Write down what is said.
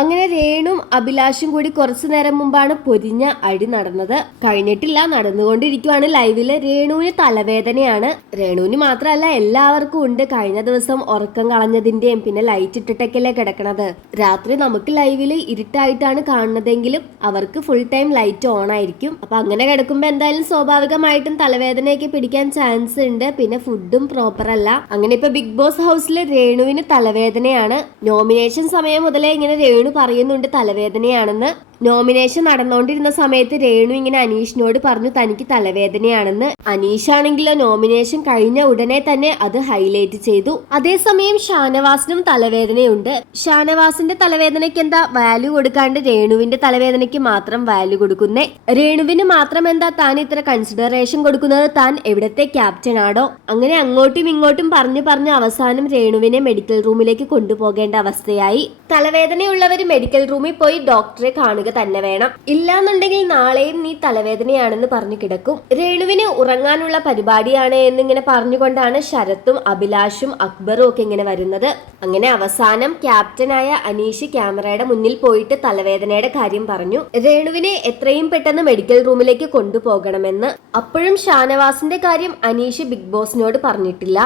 അങ്ങനെ രേണും അഭിലാഷും കൂടി കുറച്ചു നേരം മുമ്പാണ് പൊരിഞ്ഞ അടി നടന്നത്. കഴിഞ്ഞിട്ടില്ല, നടന്നുകൊണ്ടിരിക്കുവാണ് ലൈവില്. രേണുവിന് തലവേദനയാണ്. രേണുവിന് മാത്രമല്ല എല്ലാവർക്കും ഉണ്ട്. കഴിഞ്ഞ ദിവസം ഉറക്കം കളഞ്ഞതിന്റെയും പിന്നെ ലൈറ്റ് ഇട്ടിട്ടൊക്കെയല്ലേ കിടക്കണത്. രാത്രി നമുക്ക് ലൈവില് ഇരുട്ടായിട്ടാണ് കാണുന്നതെങ്കിലും അവർക്ക് ഫുൾ ടൈം ലൈറ്റ് ഓൺ ആയിരിക്കും. അപ്പൊ അങ്ങനെ കിടക്കുമ്പോ എന്തായാലും സ്വാഭാവികമായിട്ടും തലവേദനയൊക്കെ പിടിക്കാൻ ചാൻസ് ഉണ്ട്. പിന്നെ ഫുഡും പ്രോപ്പർ അല്ല. അങ്ങനെ ഇപ്പൊ ബിഗ് ബോസ് ഹൗസിൽ രേണുവിന് തലവേദനയാണ്. നോമിനേഷൻ സമയം മുതലേ ഇങ്ങനെ രേണു പറയുന്നുണ്ട് തലവേദനയാണെന്ന്. നോമിനേഷൻ നടന്നുകൊണ്ടിരുന്ന സമയത്ത് രേണു ഇങ്ങനെ അനീഷിനോട് പറഞ്ഞു തനിക്ക് തലവേദനയാണെന്ന്. അനീഷാണെങ്കിലോ നോമിനേഷൻ കഴിഞ്ഞ ഉടനെ തന്നെ അത് ഹൈലൈറ്റ് ചെയ്തു. അതേസമയം ഷാനവാസിനും തലവേദനയുണ്ട്. ഷാനവാസിന്റെ തലവേദനയ്ക്ക് എന്താ വാല്യൂ കൊടുക്കാണ്ട് രേണുവിന്റെ തലവേദനയ്ക്ക് മാത്രം വാല്യൂ കൊടുക്കുന്നേ? രേണുവിന് മാത്രം എന്താ താൻ ഇത്ര കൺസിഡറേഷൻ കൊടുക്കുന്നത്? താൻ എവിടത്തെ ക്യാപ്റ്റൻ ആണോ? അങ്ങനെ അങ്ങോട്ടും ഇങ്ങോട്ടും പറഞ്ഞു അവസാനം രേണുവിനെ മെഡിക്കൽ റൂമിലേക്ക് കൊണ്ടുപോകേണ്ട അവസ്ഥയായി. തലവേദനയുള്ളവർ മെഡിക്കൽ റൂമിൽ പോയി ഡോക്ടറെ കാണുക തന്നെ വേണം. ഇല്ലാന്നുണ്ടെങ്കിൽ നാളെയും നീ തലവേദനയാണെന്ന് പറഞ്ഞു കിടക്കും. രേണുവിന് ഉറങ്ങാനുള്ള പരിപാടിയാണ് എന്നിങ്ങനെ പറഞ്ഞുകൊണ്ടാണ് ശരത്തും അഭിലാഷും അക്ബറും ഒക്കെ ഇങ്ങനെ വരുന്നത്. അങ്ങനെ അവസാനം ക്യാപ്റ്റനായ അനീഷ് ക്യാമറയുടെ മുന്നിൽ പോയിട്ട് തലവേദനയുടെ കാര്യം പറഞ്ഞു. രേണുവിനെ എത്രയും പെട്ടെന്ന് മെഡിക്കൽ റൂമിലേക്ക് കൊണ്ടുപോകണമെന്ന്. അപ്പോഴും ഷാനവാസിന്റെ കാര്യം അനീഷ് ബിഗ് ബോസിനോട് പറഞ്ഞിട്ടില്ല.